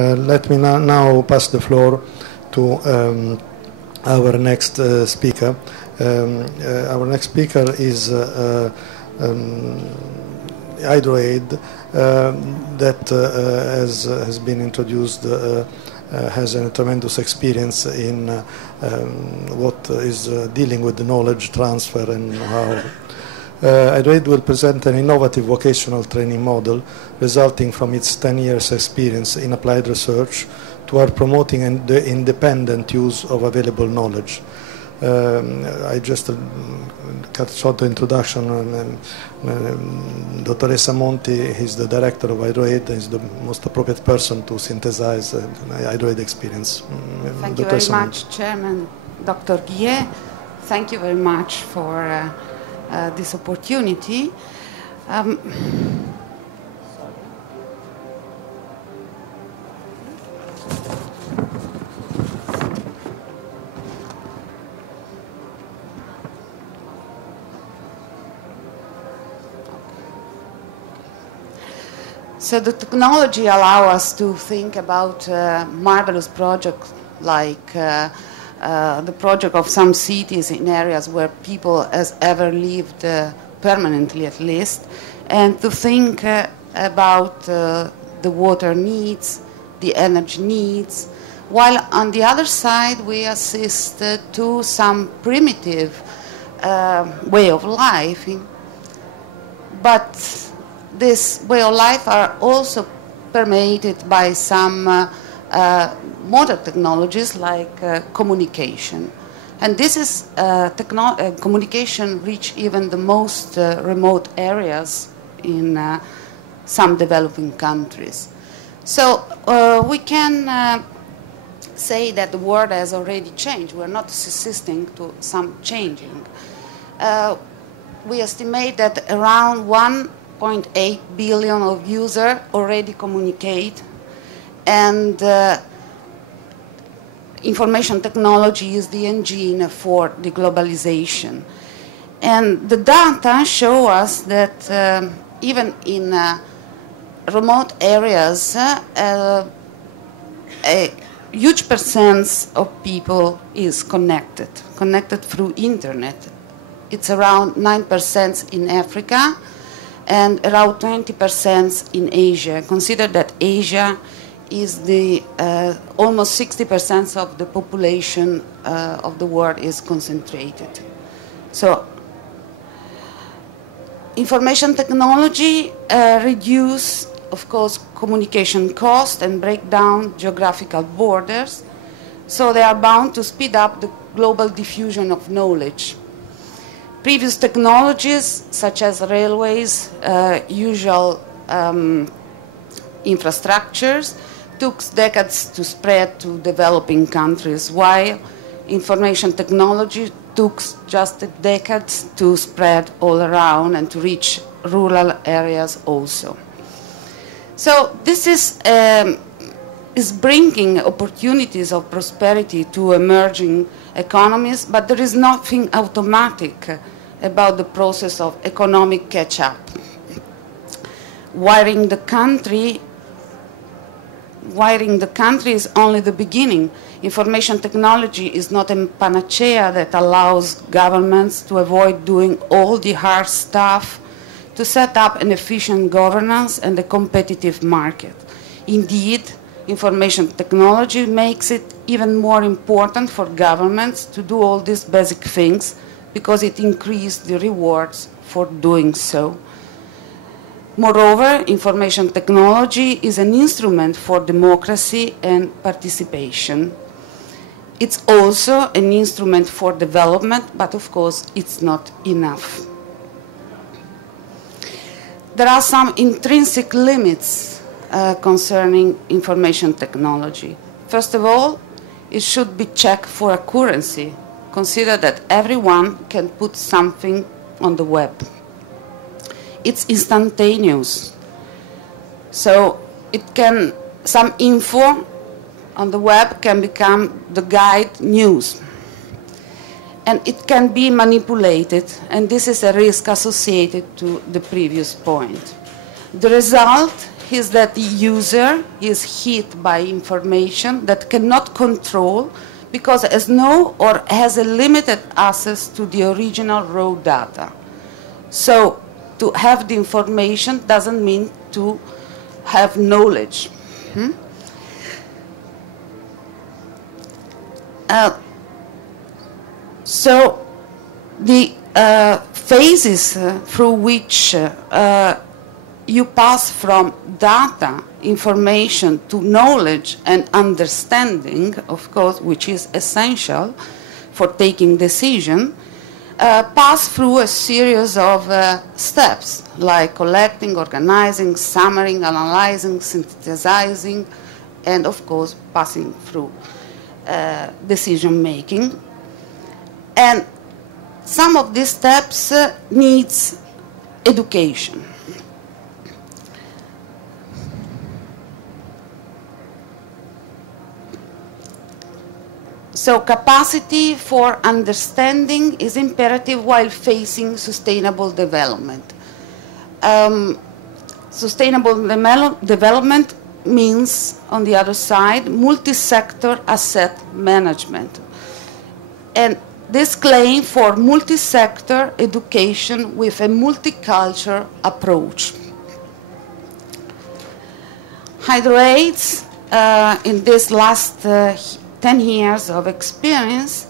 Let me now pass the floor to our next speaker. Our next speaker is Hydroaid, that has been introduced, has a tremendous experience in what is dealing with the knowledge transfer and how. Hydroaid will present an innovative vocational training model resulting from its 10 years experience in applied research toward promoting the independent use of available knowledge. I just cut short introduction. Dottoressa Monti is the director of Hydroaid, is the most appropriate person to synthesize Hydroaid experience. Thank you very much, Chairman Dr. Guillet. Thank you very much for this opportunity. So the technology allows us to think about marvelous projects like the project of some cities in areas where people has ever lived permanently at least, and to think about the water needs, the energy needs, while on the other side we assist to some primitive way of life, but this way of life are also permeated by some modern technologies like communication. And this is communication reach even the most remote areas in some developing countries. So we can say that the world has already changed. We're not assisting to some changing. We estimate that around 1.8 billion of users already communicate, and information technology is the engine for the globalization. And the data show us that even in remote areas, a huge percent of people is connected through internet. It's around 9% in Africa and around 20% in Asia. Consider that Asia is the almost 60% of the population of the world is concentrated. So information technology reduce, of course, communication cost and break down geographical borders. So they are bound to speed up the global diffusion of knowledge. Previous technologies, such as railways, usual infrastructures, took decades to spread to developing countries, while information technology took just decades to spread all around and to reach rural areas also. So this is bringing opportunities of prosperity to emerging economies, but there is nothing automatic about the process of economic catch-up. Wiring the country is only the beginning. Information technology is not a panacea that allows governments to avoid doing all the hard stuff to set up an efficient governance and a competitive market. Indeed, information technology makes it even more important for governments to do all these basic things because it increases the rewards for doing so. Moreover, information technology is an instrument for democracy and participation. It's also an instrument for development, but of course it's not enough. There are some intrinsic limits concerning information technology. First of all, it should be checked for accuracy. Consider that everyone can put something on the web. It's instantaneous. So some info on the web can become the guide news. And it can be manipulated, and this is a risk associated to the previous point. The result is that the user is hit by information that cannot control because it has no or has a limited access to the original raw data. So to have the information doesn't mean to have knowledge. So the phases through which you pass from data, information, to knowledge and understanding, of course, which is essential for taking decision, pass through a series of steps, like collecting, organizing, summarizing, analyzing, synthesizing, and of course passing through decision making. And some of these steps needs education. So capacity for understanding is imperative while facing sustainable development. Sustainable development means, on the other side, multi-sector asset management. And this claim for multi-sector education with a multicultural approach. HydroAID's, in this last 10 years of experience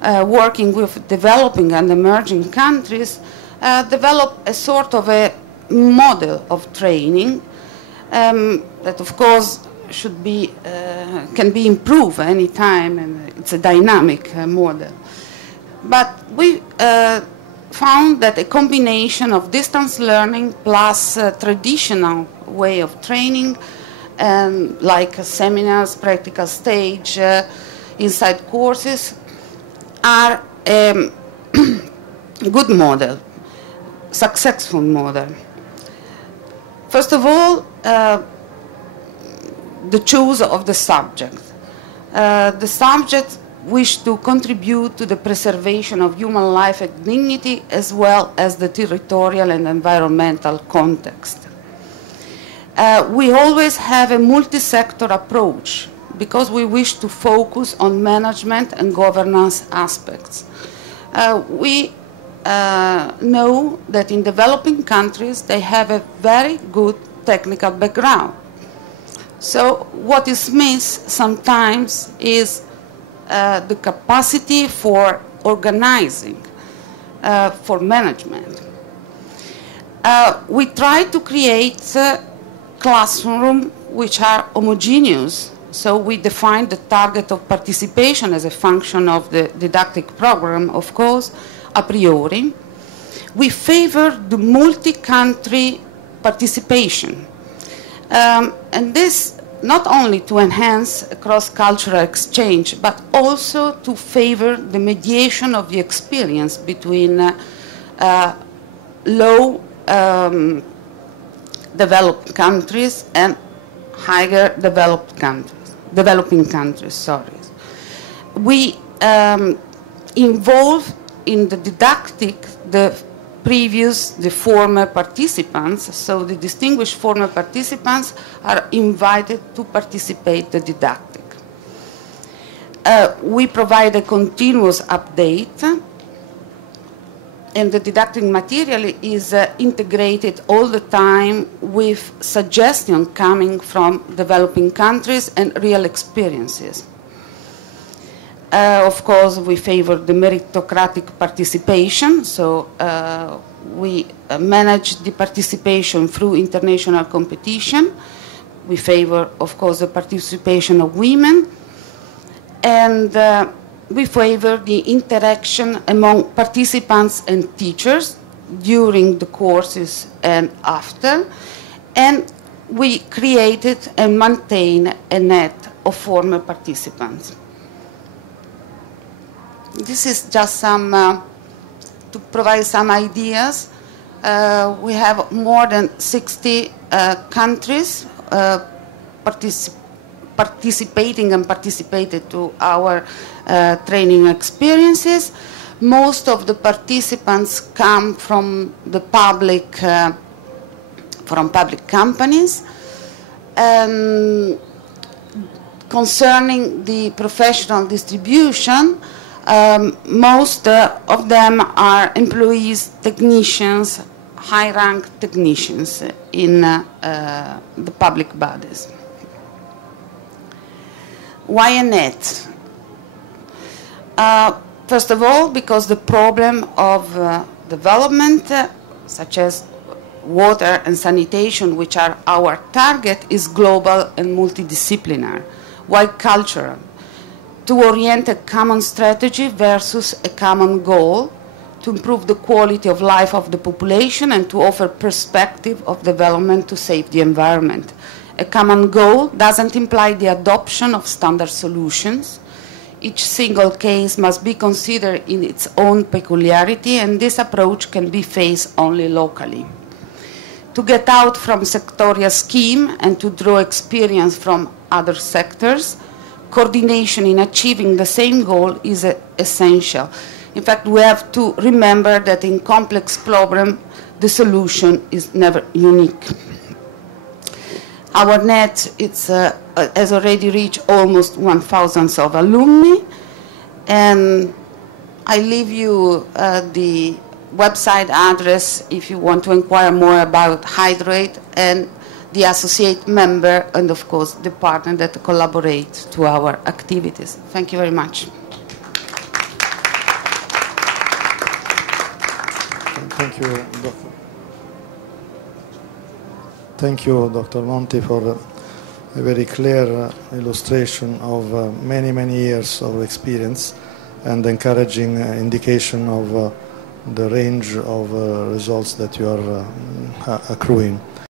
working with developing and emerging countries, developed a sort of a model of training that, of course, should be, can be improved any time, and it's a dynamic model. But we found that a combination of distance learning plus traditional way of training, like seminars, practical stage, inside courses, are a good model, successful model. First of all, the choice of the subject. The subject wish to contribute to the preservation of human life and dignity, as well as the territorial and environmental context. We always have a multi-sector approach because we wish to focus on management and governance aspects. We know that in developing countries they have a very good technical background. So what is missed sometimes is the capacity for organizing, for management. We try to create classrooms which are homogeneous. So we define the target of participation as a function of the didactic program, of course, a priori. We favor the multi-country participation. And this not only to enhance cross-cultural exchange, but also to favor the mediation of the experience between low developed countries and higher developed countries, developing countries, sorry. We involve in the didactic the former participants, so the distinguished former participants are invited to participate in the didactic. We provide a continuous update, and the didactic material is integrated all the time with suggestions coming from developing countries and real experiences. Of course, we favor the meritocratic participation, so we manage the participation through international competition. We favor, of course, the participation of women, and we favor the interaction among participants and teachers during the courses and after, and we created and maintain a net of former participants. This is just some, to provide some ideas. We have more than 60 countries participating and participated to our training experiences. Most of the participants come from the public companies. concerning the professional distribution, most of them are employees, technicians, high-rank technicians in the public bodies. Why a net? First of all, because the problem of development, such as water and sanitation, which are our target, is global and multidisciplinary. Why cultural? To orient a common strategy versus a common goal, to improve the quality of life of the population and to offer perspective of development to save the environment. A common goal doesn't imply the adoption of standard solutions. Each single case must be considered in its own peculiarity, and this approach can be faced only locally. To get out from sectorial scheme and to draw experience from other sectors, coordination in achieving the same goal is essential. In fact, we have to remember that in complex problems, the solution is never unique. Our net has already reached almost 1,000 of alumni, and I leave you the website address if you want to inquire more about Hydrate and the associate member and, of course, the partner that collaborate to our activities. Thank you very much. Thank you, Dr. Thank you, Dr. Monti, for a very clear illustration of many, many years of experience and encouraging indication of the range of results that you are accruing.